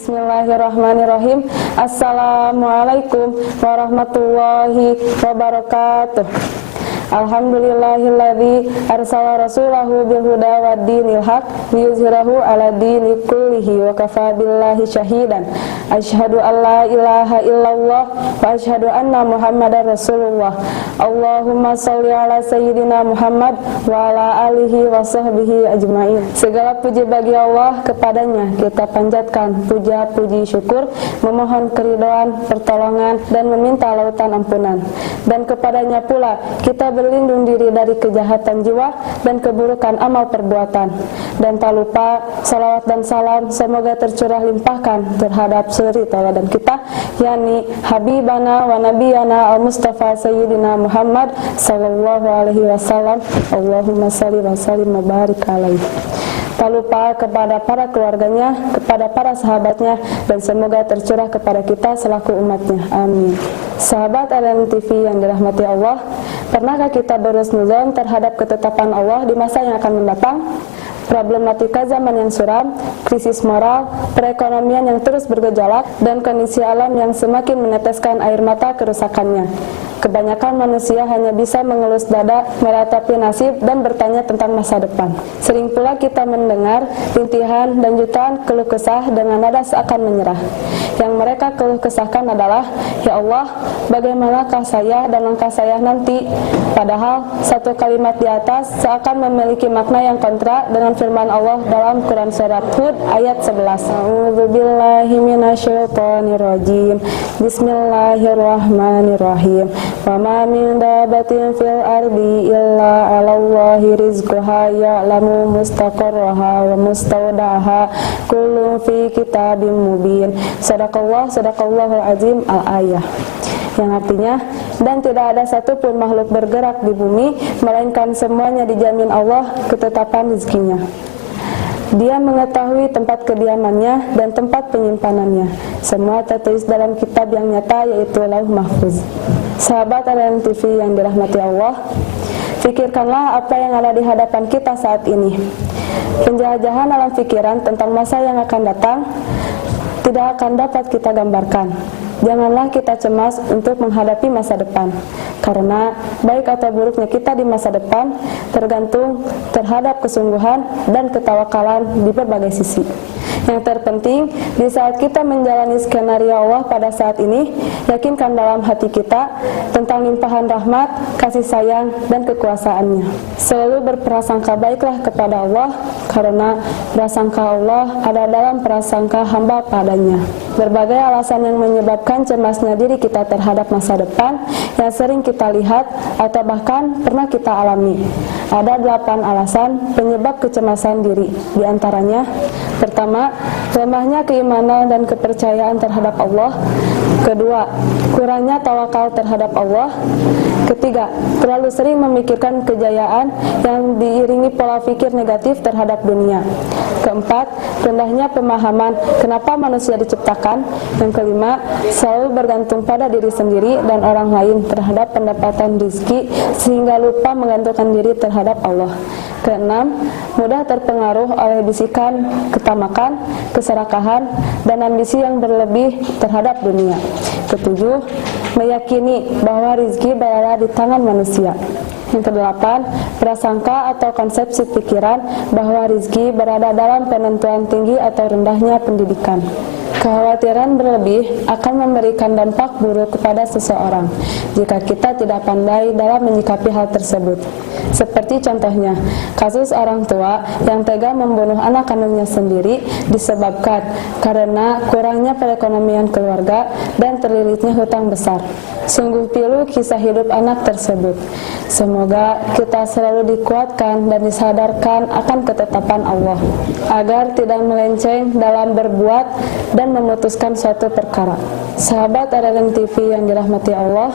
Bismillahirrahmanirrahim. Assalamualaikum warahmatullahi wabarakatuh. Alhamdulillahilladzi arsala rasulahu bil huda wad dinil haq liyuzhirahu ala dini kullihi wa kafa billahi syahidan. Asyhadu an la ilaha illallah wa asyhadu anna Muhammadar Rasulullah. Allahumma shalli ala sayyidina Muhammad wa ala alihi wa sahbihi ajmain. Segala puji bagi Allah, kepadanya kita panjatkan puja puji syukur, memohon keridhaan, pertolongan dan meminta lautan ampunan. Dan kepadanya pula kita berlindung diri dari kejahatan jiwa dan keburukan amal perbuatan. Dan tak lupa salawat dan salam semoga tercurah limpahkan terhadap suri tauladan kita, yakni Habibana wa Nabiyana al-Mustafa Sayyidina Muhammad sallallahu alaihi wasallam. Allahumma salli wa sallim wa barik alaihi. Tak lupa kepada para keluarganya, kepada para sahabatnya, dan semoga tercurah kepada kita selaku umatnya. Amin. Sahabat LN TV yang dirahmati Allah, pernahkah kita berhusnuzon terhadap ketetapan Allah di masa yang akan mendatang? Problematika zaman yang suram, krisis moral, perekonomian yang terus bergejolak, dan kondisi alam yang semakin meneteskan air mata kerusakannya. Kebanyakan manusia hanya bisa mengelus dada, meratapi nasib, dan bertanya tentang masa depan. Sering pula kita mendengar rintihan dan jutaan keluh kesah dengan nada seakan menyerah. Yang mereka keluh kesahkan adalah, "Ya Allah, bagaimanakah saya dan langkah saya nanti?" Padahal satu kalimat di atas seakan memiliki makna yang kontra dengan firman Allah dalam Quran Surat Hud ayat 11. A'udzubillahi minasyaitonirrajim. Bismillahirrahmanirrahim. Wa ma min dabatin fil ardi illa 'alallahi rizquha ya'lamu mustaqarraha wa mustawda'aha kullun fi kitabim mubin. Sadaqallahul azim al-ayah. Yang artinya, dan tidak ada satupun makhluk bergerak di bumi melainkan semuanya dijamin Allah ketetapan rezekinya. Dia mengetahui tempat kediamannya dan tempat penyimpanannya. Semua tertulis dalam kitab yang nyata, yaitu Lauh Mahfuz. Sahabat LN TV yang dirahmati Allah, fikirkanlah apa yang ada di hadapan kita saat ini. Penjajahan alam pikiran tentang masa yang akan datang tidak akan dapat kita gambarkan. Janganlah kita cemas untuk menghadapi masa depan, karena baik atau buruknya kita di masa depan tergantung terhadap kesungguhan dan ketawakalan di berbagai sisi. Yang terpenting, di saat kita menjalani skenario Allah pada saat ini, yakinkan dalam hati kita tentang limpahan rahmat, kasih sayang, dan kekuasaannya. Selalu berprasangka baiklah kepada Allah, karena prasangka Allah ada dalam prasangka hamba padanya. Berbagai alasan yang menyebabkan cemasnya diri kita terhadap masa depan yang sering kita lihat atau bahkan pernah kita alami. Ada 8 alasan penyebab kecemasan diri. Di antaranya, pertama, lemahnya keimanan dan kepercayaan terhadap Allah. Kedua, kurangnya tawakal terhadap Allah. Ketiga, terlalu sering memikirkan kejayaan yang diiringi pola pikir negatif terhadap dunia. Keempat, rendahnya pemahaman kenapa manusia diciptakan. Yang kelima, selalu bergantung pada diri sendiri dan orang lain terhadap pendapatan rezeki sehingga lupa menggantungkan diri terhadap Allah. Keenam, mudah terpengaruh oleh bisikan ketamakan, keserakahan, dan ambisi yang berlebih terhadap dunia. Ketujuh, meyakini bahwa rezeki berada di tangan manusia. Yang kedelapan, prasangka atau konsepsi pikiran bahwa rezeki berada dalam penentuan tinggi atau rendahnya pendidikan. Kekhawatiran berlebih akan memberikan dampak buruk kepada seseorang jika kita tidak pandai dalam menyikapi hal tersebut. Seperti contohnya, kasus orang tua yang tega membunuh anak kandungnya sendiri disebabkan karena kurangnya perekonomian keluarga dan terlilitnya hutang besar. Sungguh pilu kisah hidup anak tersebut. Semoga kita selalu dikuatkan dan disadarkan akan ketetapan Allah, agar tidak melenceng dalam berbuat dan memutuskan suatu perkara. Sahabat LN TV yang dirahmati Allah,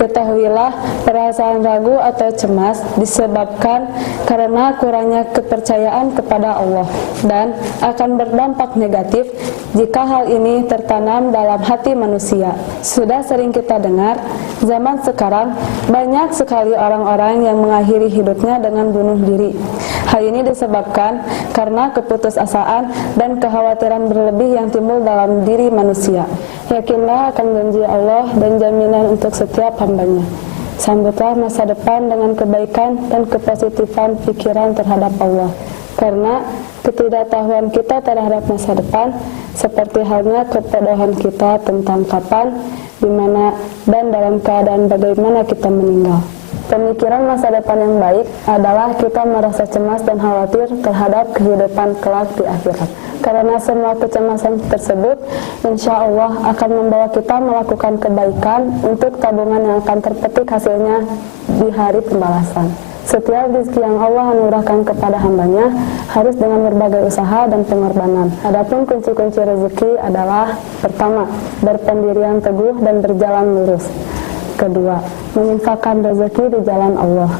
ketahuilah perasaan ragu atau cemas disebabkan karena kurangnya kepercayaan kepada Allah dan akan berdampak negatif jika hal ini tertanam dalam hati manusia. Sudah sering kita dengar, Zaman sekarang, banyak sekali orang-orang yang mengakhiri hidupnya dengan bunuh diri. Hal ini disebabkan karena keputusasaan dan kekhawatiran berlebih yang timbul dalam diri manusia. Yakinlah akan janji Allah dan jaminan untuk setiap hambanya. Sambutlah masa depan dengan kebaikan dan kepositifan pikiran terhadap Allah. Karena ketidaktahuan kita terhadap masa depan, seperti halnya kebodohan kita tentang kapan, di mana, dan dalam keadaan bagaimana kita meninggal. Pemikiran masa depan yang baik adalah kita merasa cemas dan khawatir terhadap kehidupan kelak di akhirat. Karena semua kecemasan tersebut, insya Allah akan membawa kita melakukan kebaikan untuk tabungan yang akan terpetik hasilnya di hari pembalasan. Setiap rezeki yang Allah anugerahkan kepada hambanya harus dengan berbagai usaha dan pengorbanan. Adapun kunci-kunci rezeki adalah: pertama, berpendirian teguh dan berjalan lurus. Kedua, menginfakkan rezeki di jalan Allah.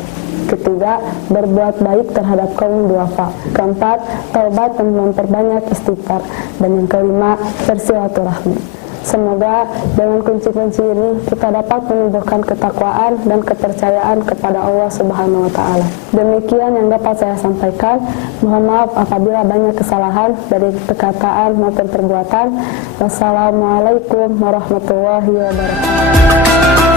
Ketiga, berbuat baik terhadap kaum duafa. Keempat, taubat dan memperbanyak istighfar. Dan yang kelima, bersilaturahmi. Semoga dengan kunci-kunci ini kita dapat menumbuhkan ketakwaan dan kepercayaan kepada Allah Subhanahu wa Ta'ala. Demikian yang dapat saya sampaikan. Mohon maaf apabila banyak kesalahan dari perkataan maupun perbuatan. Wassalamualaikum warahmatullahi wabarakatuh.